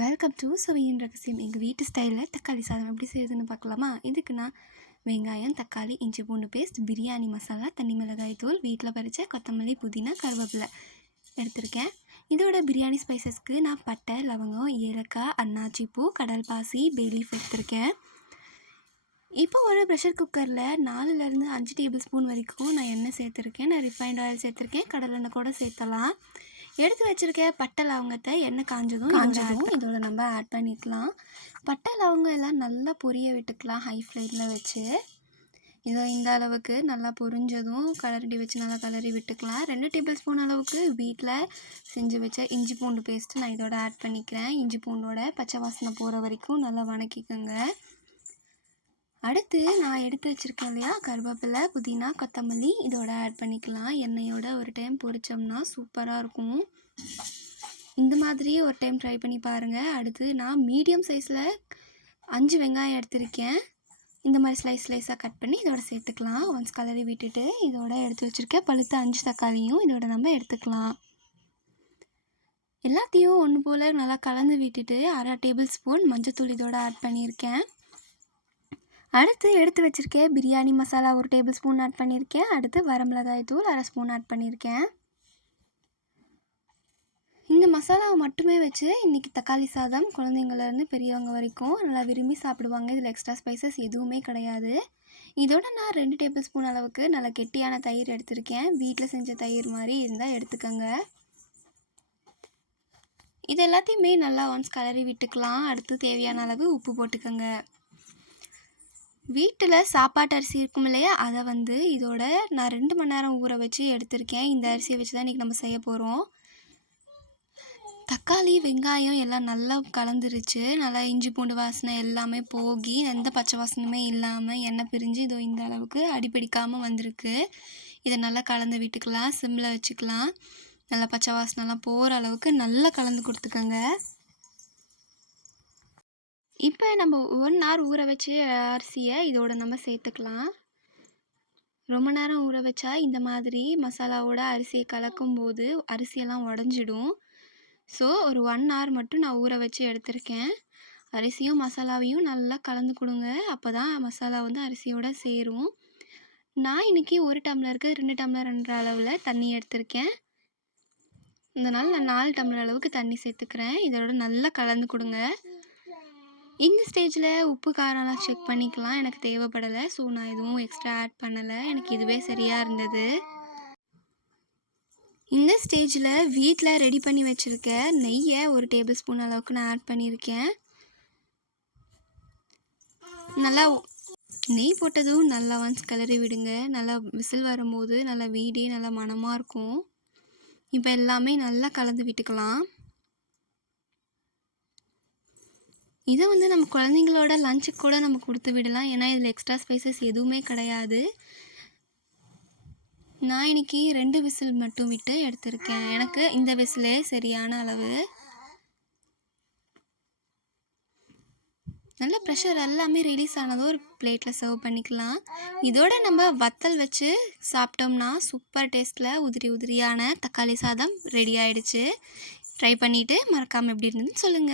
Welcome to சுவையின் ரகசியம். எங்கள் வீட்டு ஸ்டைலில் தக்காளி சாதம் எப்படி செய்யுதுன்னு பார்க்கலாமா? இதுக்கு நான் வெங்காயம், தக்காளி, இஞ்சி பூண்டு பேஸ்ட், பிரியாணி மசாலா, தனி மிளகாய் தூள், வீட்டில் பறித்த கொத்தமல்லி, புதினா, கருவேப்பிலை எடுத்திருக்கேன். இதோட பிரியாணி ஸ்பைசஸ்க்கு நான் பட்டை, லவங்கம், ஏலக்காய், அன்னாச்சி பூ, கடல் பாசி, பேலீஃப் எடுத்திருக்கேன். இப்போ ஒரு ப்ரெஷர் குக்கரில் 4லேருந்து 5 டேபிள் ஸ்பூன் வரைக்கும் நான் எண்ணெய் சேர்த்துருக்கேன். நான் ரிஃபைண்ட் ஆயில் சேர்த்துருக்கேன். கடலெண்ணெய் கூட சேர்த்தலாம். எடுத்து வச்சுருக்க பட்டை லவங்கத்தை எண்ணெய் காஞ்சதும் இதோட நம்ம ஆட் பண்ணிக்கலாம். பட்டை லவங்கம் எல்லாம் நல்லா பொரிய விட்டுக்கலாம் ஹை ஃப்ளேமில் வச்சு. இதோ இந்த அளவுக்கு நல்லா பொரிஞ்சதும் கலரடி வச்சு நல்லா கலரி விட்டுக்கலாம். 2 டேபிள் ஸ்பூன் அளவுக்கு வீட்டில் செஞ்சு வச்ச இஞ்சி பூண்டு பேஸ்ட்டு நான் இதோட ஆட் பண்ணிக்கிறேன். இஞ்சி பூண்டோட பச்சை வாசனை போகிற வரைக்கும் நல்லா வணக்கிக்கோங்க. அடுத்து நான் எடுத்து வச்சுருக்கேன் இல்லையா, கருவேப்பிலை, புதினா, கொத்தமல்லி இதோட ஆட் பண்ணிக்கலாம். எண்ணெயோட ஒரு டைம் பொரிச்சோம்னா சூப்பராக இருக்கும். இந்த மாதிரி ஒரு டைம் ட்ரை பண்ணி பாருங்கள். அடுத்து நான் மீடியம் சைஸில் 5 வெங்காயம் எடுத்திருக்கேன். இந்த மாதிரி ஸ்லைஸாக கட் பண்ணி இதோட சேர்த்துக்கலாம். ஒன்ஸ் கலரி விட்டுட்டு இதோட எடுத்து வச்சுருக்கேன் பழுத்த 5 தக்காளியும் இதோட நம்ம எடுத்துக்கலாம். எல்லாத்தையும் ஒன்று போல் நல்லா கலந்து விட்டுட்டு 1/2 டேபிள் ஸ்பூன் மஞ்சத்தூள் இதோட ஆட் பண்ணியிருக்கேன். அடுத்து எடுத்து வச்சுருக்கேன் biryani masala 1 tablespoon add பண்ணியிருக்கேன். அடுத்து வரமிளகாய் தூள் 1/2 ஸ்பூன் ஆட் பண்ணியிருக்கேன். இந்த மசாலாவை மட்டுமே வச்சு இன்றைக்கி தக்காளி சாதம் குழந்தைங்கள்லேருந்து பெரியவங்க வரைக்கும் நல்லா விரும்பி சாப்பிடுவாங்க. இதில் எக்ஸ்ட்ரா ஸ்பைசஸ் எதுவுமே கிடையாது. இதோட நான் 2 டேபிள் ஸ்பூன் அளவுக்கு நல்லா கெட்டியான தயிர் எடுத்திருக்கேன். வீட்டில் செஞ்ச தயிர் மாதிரி இருந்தால் எடுத்துக்கோங்க. இது எல்லாத்தையுமே நல்லா ஒன்ஸ் கலரி விட்டுக்கலாம். அடுத்து தேவையான அளவு உப்பு போட்டுக்கோங்க. வீட்டில் சாப்பாட்டு அரிசி இருக்கும் இல்லையா, அதை இதோட நான் 2 மணி நேரம் ஊற வச்சு எடுத்திருக்கேன். இந்த அரிசியை வச்சு தான் இன்றைக்கி நம்ம செய்ய போகிறோம். தக்காளி, வெங்காயம் எல்லாம் நல்லா கலந்துருச்சு. நல்லா இஞ்சி பூண்டு வாசனை எல்லாமே போகி எந்த பச்சை வாசனையுமே இல்லாமல் எண்ணெய் பிரிஞ்சு இதோ இந்த அளவுக்கு அடிப்பிடிக்காமல் வந்திருக்கு. இதை நல்லா கலந்து விட்டுக்கலாம். சிம்மில் வச்சுக்கலாம். நல்லா பச்சை வாசனைலாம் போகிற அளவுக்கு நல்லா கலந்து கொடுத்துக்கோங்க. இப்போ நம்ம 1 hour ஊற வச்சு அரிசியை இதோட நம்ம சேர்த்துக்கலாம். ரொம்ப நேரம் ஊற வச்சா இந்த மாதிரி மசாலாவோட அரிசியை கலக்கும்போது அரிசியெல்லாம் உடஞ்சிடும். ஸோ ஒரு 1 hour மட்டும் நான் ஊற வச்சு எடுத்திருக்கேன். அரிசியும் மசாலாவையும் நல்லா கலந்து கொடுங்க. அப்போ தான் மசாலா அரிசியோட சேரும். நான் இன்றைக்கி 1 டம்ளருக்கு 2 டம்ளர்ன்ற அளவில் தண்ணி எடுத்திருக்கேன். இதனால் நான் 4 டம்ளர் அளவுக்கு தண்ணி சேர்த்துக்கிறேன். இதோட நல்லா கலந்து கொடுங்க. இந்த ஸ்டேஜில் உப்பு காரம்லாம் செக் பண்ணிக்கலாம். எனக்கு தேவைப்படலை, ஸோ நான் எதுவும் எக்ஸ்ட்ரா ஆட் பண்ணலை. எனக்கு இதுவே சரியாக இருந்தது. இந்த ஸ்டேஜில் வீட்டில் ரெடி பண்ணி வச்சுருக்க நெய்யை 1 டேபிள் ஸ்பூன் அளவுக்கு நான் ஆட் பண்ணியிருக்கேன். நல்லா நெய் போட்டதும் நல்லா ஒன்ஸ் கிளறி விடுங்க. நல்லா விசில் வரும்போது நல்லா வீடே நல்லா மணமாக இருக்கும். இப்போ எல்லாமே நல்லா கலந்து விட்டுக்கலாம். இதை நம்ம குழந்தைங்களோட லஞ்சுக்கு கூட நம்ம கொடுத்து விடலாம். ஏன்னா இதில் எக்ஸ்ட்ரா ஸ்பைசஸ் எதுவுமே கிடையாது. நான் இன்றைக்கி 2 விசில் மட்டும் விட்டு எடுத்திருக்கேன். எனக்கு இந்த விசிலே சரியான அளவு. நல்ல ப்ரெஷர் எல்லாமே ரிலீஸ் ஆனதும் ஒரு பிளேட்டில் சர்வ் பண்ணிக்கலாம். இதோட நம்ம வத்தல் வச்சு சாப்பிட்டோம்னா சூப்பர் டேஸ்ட்டில் உதிரியான தக்காளி சாதம் ரெடி ஆகிடுச்சு. ட்ரை பண்ணிவிட்டு மறக்காமல் எப்படி இருந்ததுன்னு சொல்லுங்கள்.